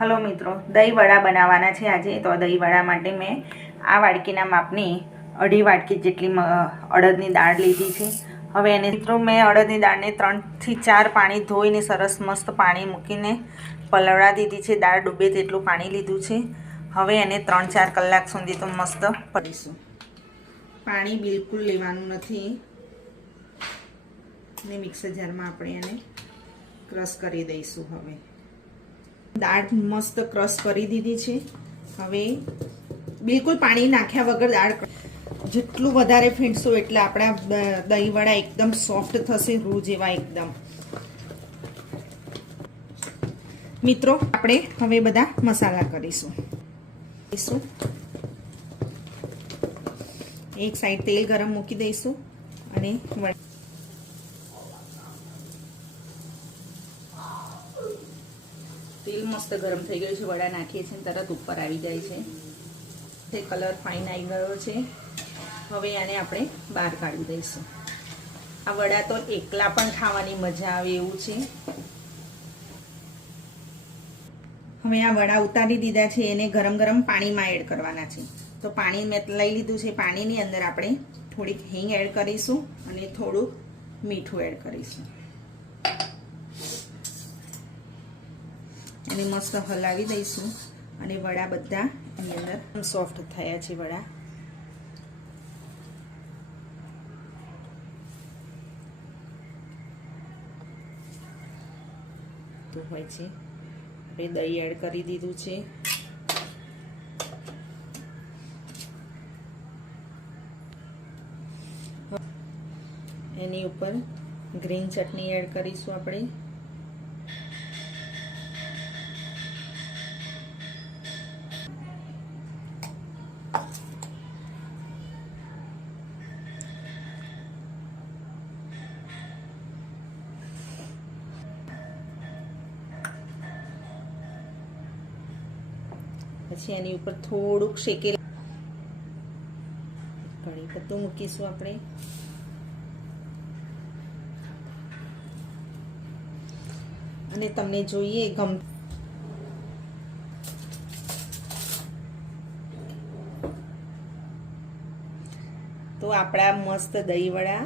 Hello મિત્રો, દહીં વડા બનાવવાના છે આજે. તો દહીં વડા માટે મેં આ વાડકીના માપની 2.5 વાડકી જેટલી અડદની દાળ લીધી છે. હવે એને મિત્રો મેં અડદની દાળને 3 થી 4 પાણી ધોઈને સરસ મસ્ત પાણી મૂકીને પલળવા દીધી છે. દાળ ડૂબે તેટલું પાણી લીધું છે. હવે એને 3-4 કલાક સુધી તો મસ્ત પડીશું. પાણી બિલકુલ લેવાનું નથી ને મિક્સર જારમાં આપણે એને ક્રશ કરી દઈશું. હવે દાળ મસ્ત ક્રશ કરી દીધી છે. હવે બિલકુલ પાણી નાખ્યા વગર દાળ જેટલું વધારે ફીણશો એટલે આપણા દહીં વડા એકદમ સોફ્ટ થશે, રૂ જેવા એકદમ. મિત્રો આપણે હવે બધા મસાલા કરીશું. એક સાઈડ તેલ ગરમ મૂકી દઈશું અને તેલ મસ્ત ગરમ થઈ ગયું છે. વડા નાખીએ છીએ તરત ઉપર આવી જાય છે. તે કલર ફાઇન આવી ગયો છે. હવે આને આપણે બહાર કાઢી દઈશું. આ વડા તો એકલા પણ ખાવાની મજા આવે એવું છે. હવે આ વડા ઉતારી દીધા છે. એને ગરમ ગરમ પાણીમાં એડ કરવાના છે. તો પાણી મેં લઈ લીધું છે. પાણીની અંદર આપણે થોડીક હિંગ એડ કરીશું અને થોડુંક મીઠું એડ કરીશું. એને મસ્ત હલાવી દઈશું અને વડા બધા એની અંદર સોફ્ટ થયા છે. વડા તો હોય છે. આપણે દહીં એડ કરી દીધું છે. એની ઉપર ગ્રીન ચટણી એડ કરીશું આપણે. પછી એની ઉપર થોડુંક શેકેલું કઢી પત્તું મૂકીશું આપણે. અને તમને જોઈએ તો આપણા મસ્ત દહીં વડા